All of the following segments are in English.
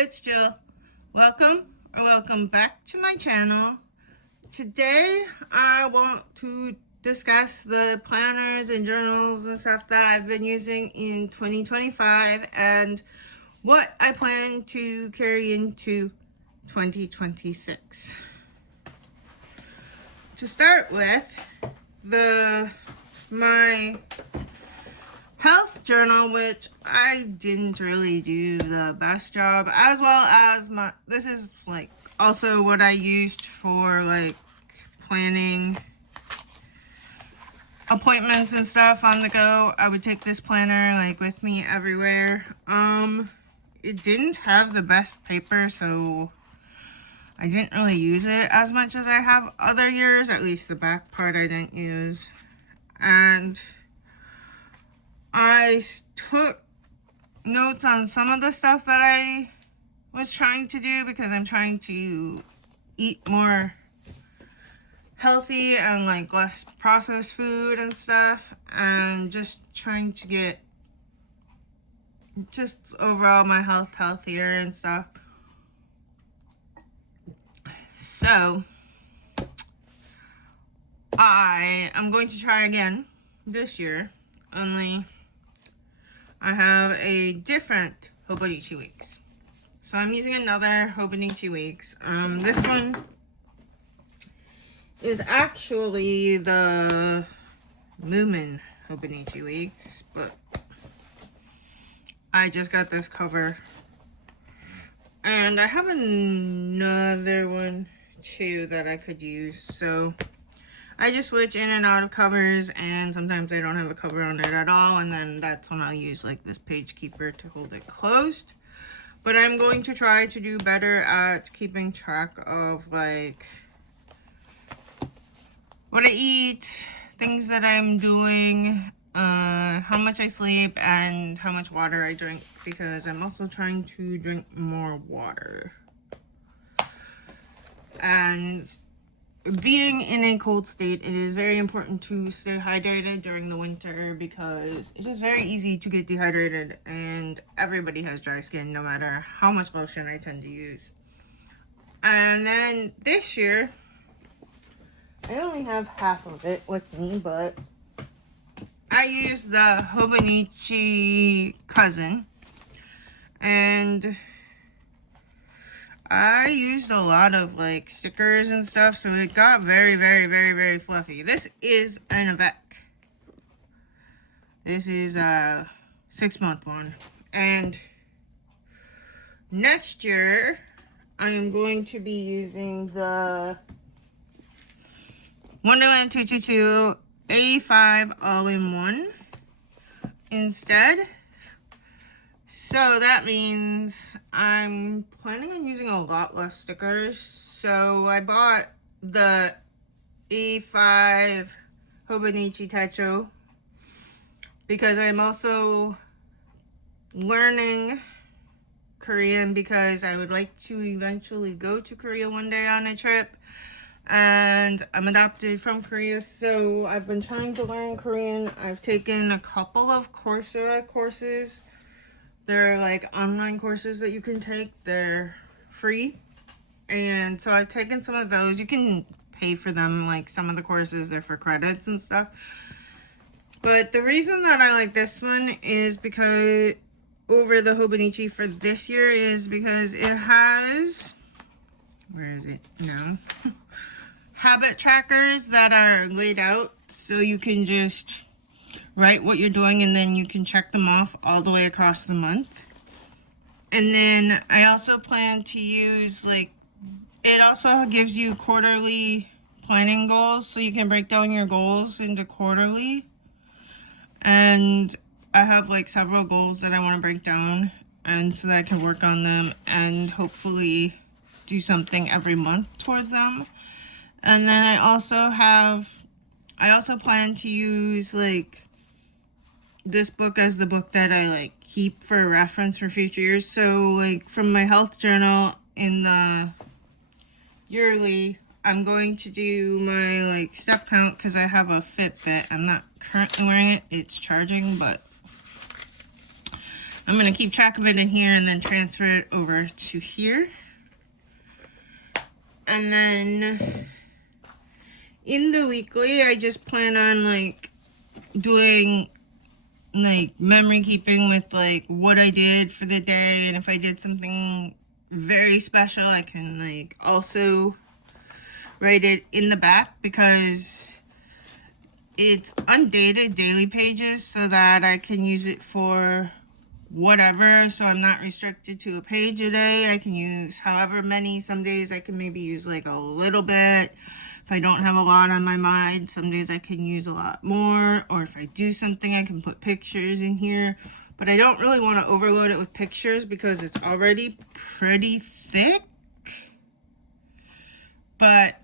it's Jill. Welcome back to my channel. Today I want to discuss the planners and journals and stuff that I've been using in 2025 and what I plan to carry into 2026. To start with, my health journal, which I didn't really do the best job, as well as this is like also what I used for like planning appointments and stuff on the go. I would take this planner like with me everywhere. It didn't have the best paper, so I didn't really use it as much as I have other years. At least the back part I didn't use. And I took notes on some of the stuff that I was trying to do because I'm trying to eat more healthy and like less processed food and stuff, and just trying to get just overall my health healthier and stuff. So I am going to try again this year, only I have a different Hobonichi Weeks. So I'm using another Hobonichi Weeks. This one is actually the Moomin Hobonichi Weeks, but I just got this cover. And I have another one too that I could use, so I just switch in and out of covers, and sometimes I don't have a cover on it at all, and then that's when I'll use like this page keeper to hold it closed. But I'm going to try to do better at keeping track of like what I eat, things that I'm doing, how much I sleep, and how much water I drink, because I'm also trying to drink more water. And being in a cold state, it is very important to stay hydrated during the winter because it is very easy to get dehydrated, and everybody has dry skin no matter how much lotion I tend to use. And then this year, I only have half of it with me, but I used the Hobonichi Cousin, and I used a lot of like stickers and stuff, so it got very fluffy. This is an Avec. This is a 6-month one. And next year, I am going to be using the Wonderland 222 A5 All-in-One instead. So that means I'm planning on using a lot less stickers. So I bought the A5 Hobonichi TECHO because I'm also learning Korean, because I would like to eventually go to Korea one day on a trip. And I'm adopted from Korea, so I've been trying to learn Korean. I've taken a couple of Coursera courses. They're like online courses that you can take. They're free. And so I've taken some of those. You can pay for them, like some of the courses, they're for credits and stuff. But the reason that I like this one is because over the Hobonichi for this year is because it has, where is it? No. Habit trackers that are laid out, so you can just write what you're doing and then you can check them off all the way across the month. And then I also plan to use like, it also gives you quarterly planning goals, so you can break down your goals into quarterly. And I have like several goals that I want to break down, and so that I can work on them and hopefully do something every month towards them. And then I also plan to use like this book as the book that I like keep for reference for future years. So like from my health journal in the yearly, I'm going to do my like step count because I have a Fitbit. I'm not currently wearing it, it's charging, but I'm going to keep track of it in here and then transfer it over to here. And then in the weekly, I just plan on like doing like memory keeping with like what I did for the day, and if I did something very special, I can like also write it in the back, because it's undated daily pages so that I can use it for whatever, so I'm not restricted to a page a day. I can use however many. Some days I can maybe use like a little bit if I don't have a lot on my mind. Some days I can use a lot more, or if I do something I can put pictures in here, but I don't really want to overload it with pictures because it's already pretty thick. But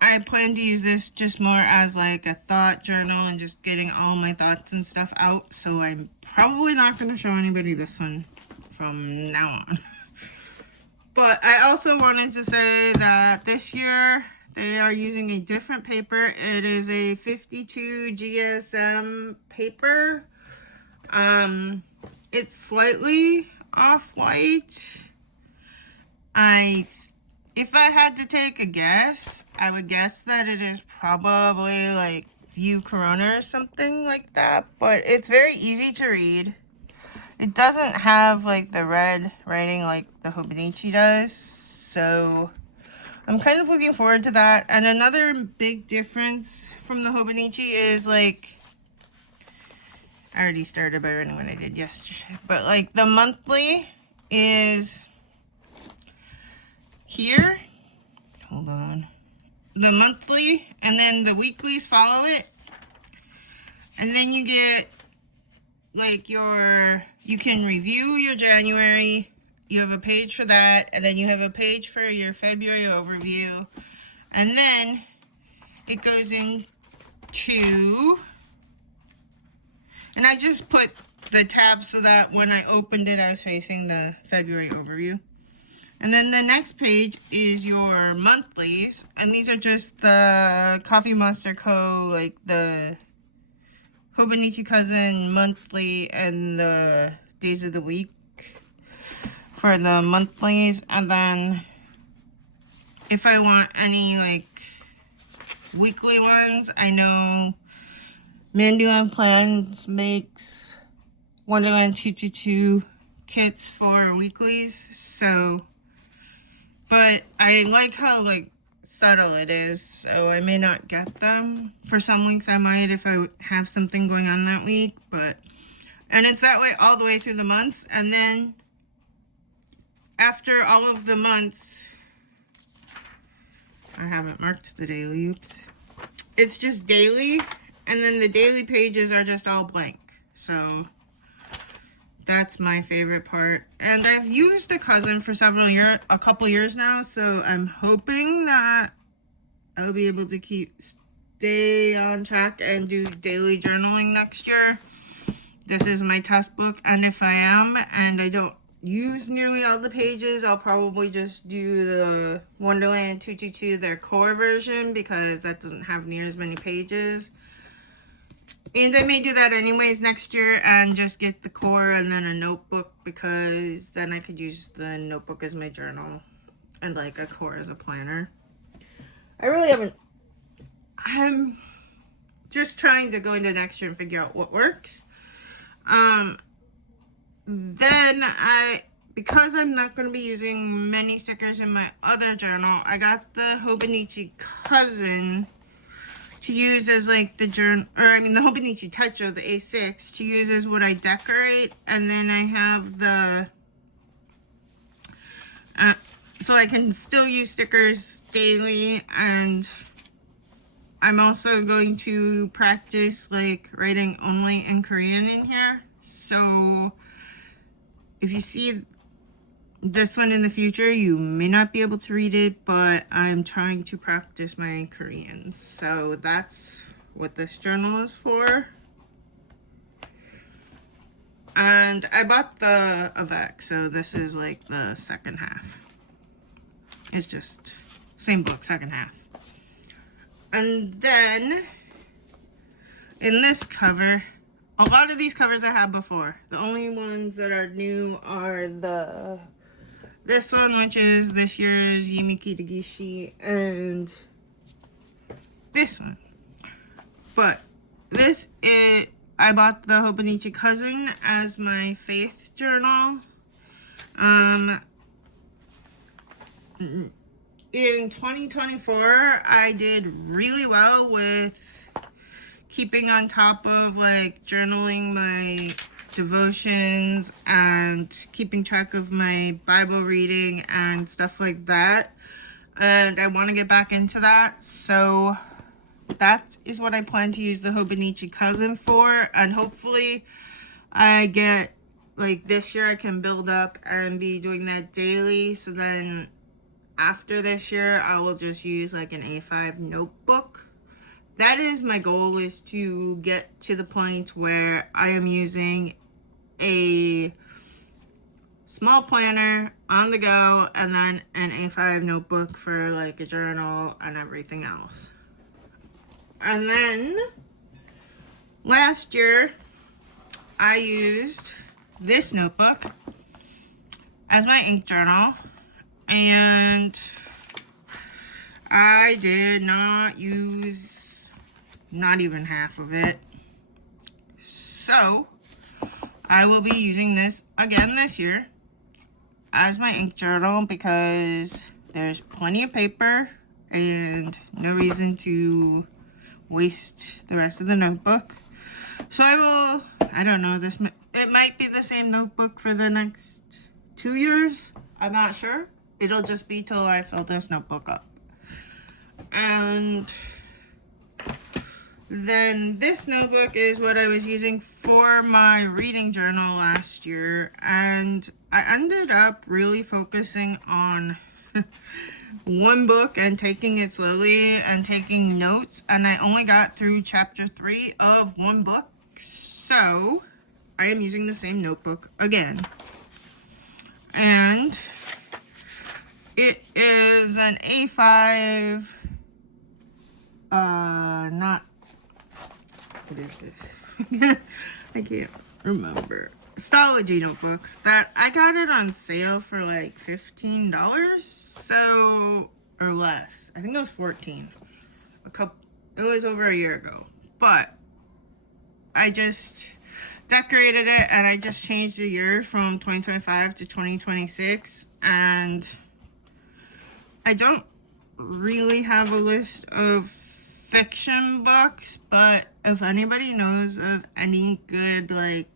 I plan to use this just more as like a thought journal and just getting all my thoughts and stuff out. So I'm probably not going to show anybody this one from now on. But I also wanted to say that this year they are using a different paper. It is a 52 GSM paper. It's slightly off-white. If I had to take a guess, I would guess that it is probably like View Corona or something like that. But it's very easy to read. It doesn't have like the red writing like the Hobonichi does. So I'm kind of looking forward to that. And another big difference from the Hobonichi is like, I already started by writing what I did yesterday. But like the monthly is here. Hold on. The monthly, and then the weeklies follow it. And then you get like you can review your January. You have a page for that, and then you have a page for your February overview. And then it goes into, and I just put the tab so that when I opened it, I was facing the February overview. And then the next page is your monthlies, and these are just the Coffee Monster Co., like the Hobonichi Cousin monthly and the days of the week for the monthlies. And then if I want any like weekly ones, I know Mandolin Plans makes Wonderland 222 kits for weeklies, so. But I like how like subtle it is, so I may not get them. For some weeks I might if I have something going on that week, and it's that way all the way through the months. And then after all of the months, I haven't marked the daily, oops. It's just daily, and then the daily pages are just all blank. So that's my favorite part. And I've used a cousin for a couple years now, so I'm hoping that I'll be able to stay on track and do daily journaling next year. This is my test book, and if I am and I don't use nearly all the pages, I'll probably just do the Wonderland 222, their core version, because that doesn't have near as many pages. And I may do that anyways next year and just get the core and then a notebook, because then I could use the notebook as my journal and like a core as a planner. I really haven't. I'm just trying to go into next year and figure out what works. Then because I'm not going to be using many stickers in my other journal, I got the Hobonichi Cousin to use as like the the Hobonichi TECHO, the A6, to use as what I decorate. And then I have the, so I can still use stickers daily. And I'm also going to practice like writing only in Korean in here. So if you see this one in the future, you may not be able to read it, but I'm trying to practice my Korean. So that's what this journal is for. And I bought the Avec, so this is like the second half. It's just same book, second half. And then in this cover, A lot of these covers I had before. The only ones that are new are this one, which is this year's Yumiki Dagishi, and this one. But I bought the Hobonichi Cousin as my faith journal. In 2024, I did really well with keeping on top of like journaling my devotions and keeping track of my Bible reading and stuff like that. And I want to get back into that. So that is what I plan to use the Hobonichi Cousin for. And hopefully I get, like this year I can build up and be doing that daily. So then after this year, I will just use like an A5 notebook. That is my goal, is to get to the point where I am using a small planner on the go and then an A5 notebook for like a journal and everything else. And then last year I used this notebook as my ink journal, and I did not use not even half of it. So I will be using this again this year as my ink journal because there's plenty of paper and no reason to waste the rest of the notebook. So I don't know, it might be the same notebook for the next 2 years. I'm not sure. It'll just be till I fill this notebook up. And then this notebook is what I was using for my reading journal last year, and I ended up really focusing on one book and taking it slowly and taking notes, and I only got through chapter 3 of one book, so I am using the same notebook again. And it is an A5, what is this? I can't remember. Astrology notebook that I got it on sale for like $15, so, or less. I think it was $14. It was over a year ago. But I just decorated it and I just changed the year from 2025 to 2026, and I don't really have a list of fiction books, but if anybody knows of any good like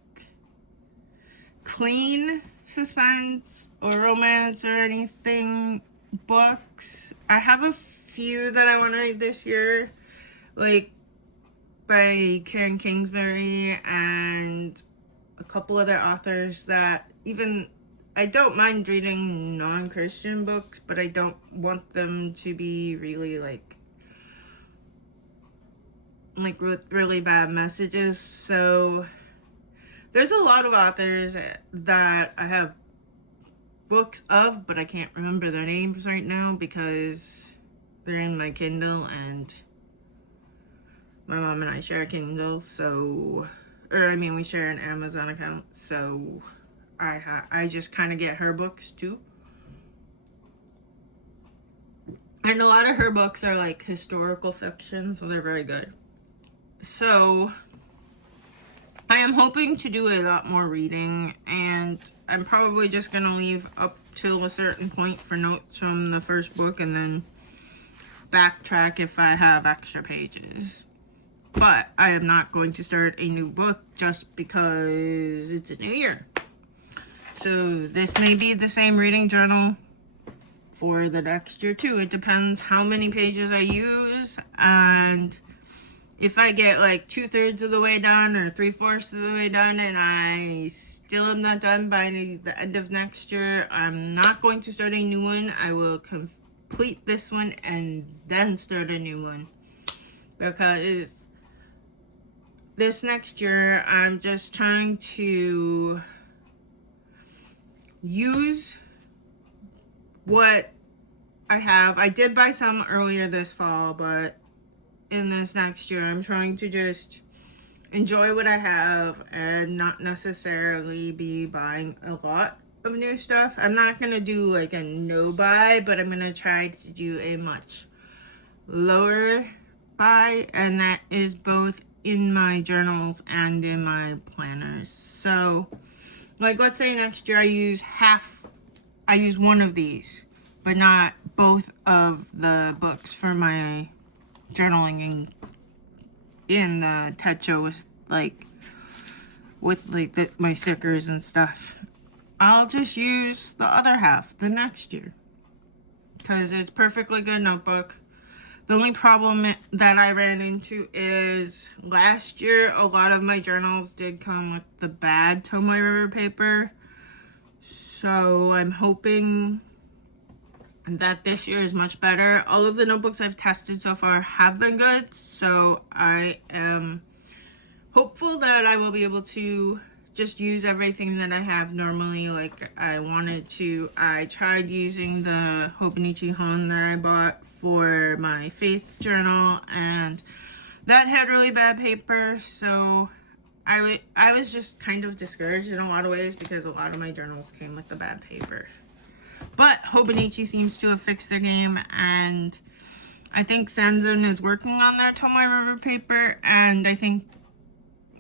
clean suspense or romance or anything books, I have a few that I want to read this year, like by Karen Kingsbury and a couple other authors that even I don't mind reading non-Christian books, but I don't want them to be really like with really bad messages. So there's a lot of authors that I have books of, but I can't remember their names right now because they're in my Kindle, and my mom and I share a Kindle, so, we share an Amazon account, so I just kind of get her books too. And a lot of her books are like historical fiction, so they're very good. So I am hoping to do a lot more reading, and I'm probably just going to leave up till a certain point for notes from the first book and then backtrack if I have extra pages. But I am not going to start a new book just because it's a new year. So this may be the same reading journal for the next year too. It depends how many pages I use, and if I get like 2/3 of the way done or 3/4 of the way done and I still am not done by the end of next year, I'm not going to start a new one. I will complete this one and then start a new one, because this next year I'm just trying to use what I have. I did buy some earlier this fall, but in this next year I'm trying to just enjoy what I have and not necessarily be buying a lot of new stuff. I'm not going to do like a no buy, but I'm going to try to do a much lower buy, and that is both in my journals and in my planners. So like, let's say next year I use one of these, but not both of the books for my journaling in the TECHO with my stickers and stuff. I'll just use the other half the next year because it's perfectly good notebook. The only problem that I ran into is last year a lot of my journals did come with the bad Tomoe River paper. So I'm hoping that this year is much better. All of the notebooks I've tested so far have been good. So I am hopeful that I will be able to just use everything that I have normally like I wanted to. I tried using the Hobonichi Hon that I bought for my faith journal, and that had really bad paper, so I was just kind of discouraged in a lot of ways because a lot of my journals came with the bad paper. But Hobonichi seems to have fixed their game, and I think Sanzen is working on their Tomoe River paper, and I think,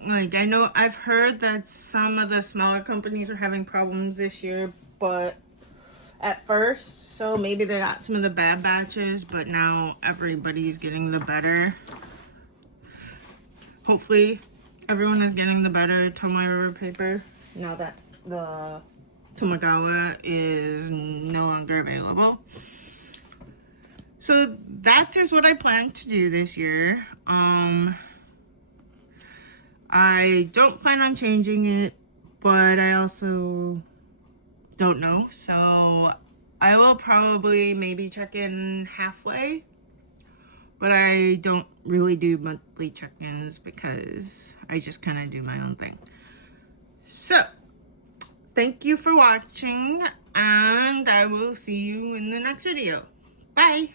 like, I know I've heard that some of the smaller companies are having problems this year, but at first, so maybe they got some of the bad batches, but now everybody's getting the better. Hopefully, everyone is getting the better Tomoe River paper now that the Tomogawa is no longer available. So that is what I plan to do this year. I don't plan on changing it, but I also don't know. So I will probably maybe check in halfway, but I don't really do monthly check-ins because I just kind of do my own thing. So thank you for watching, and I will see you in the next video. Bye!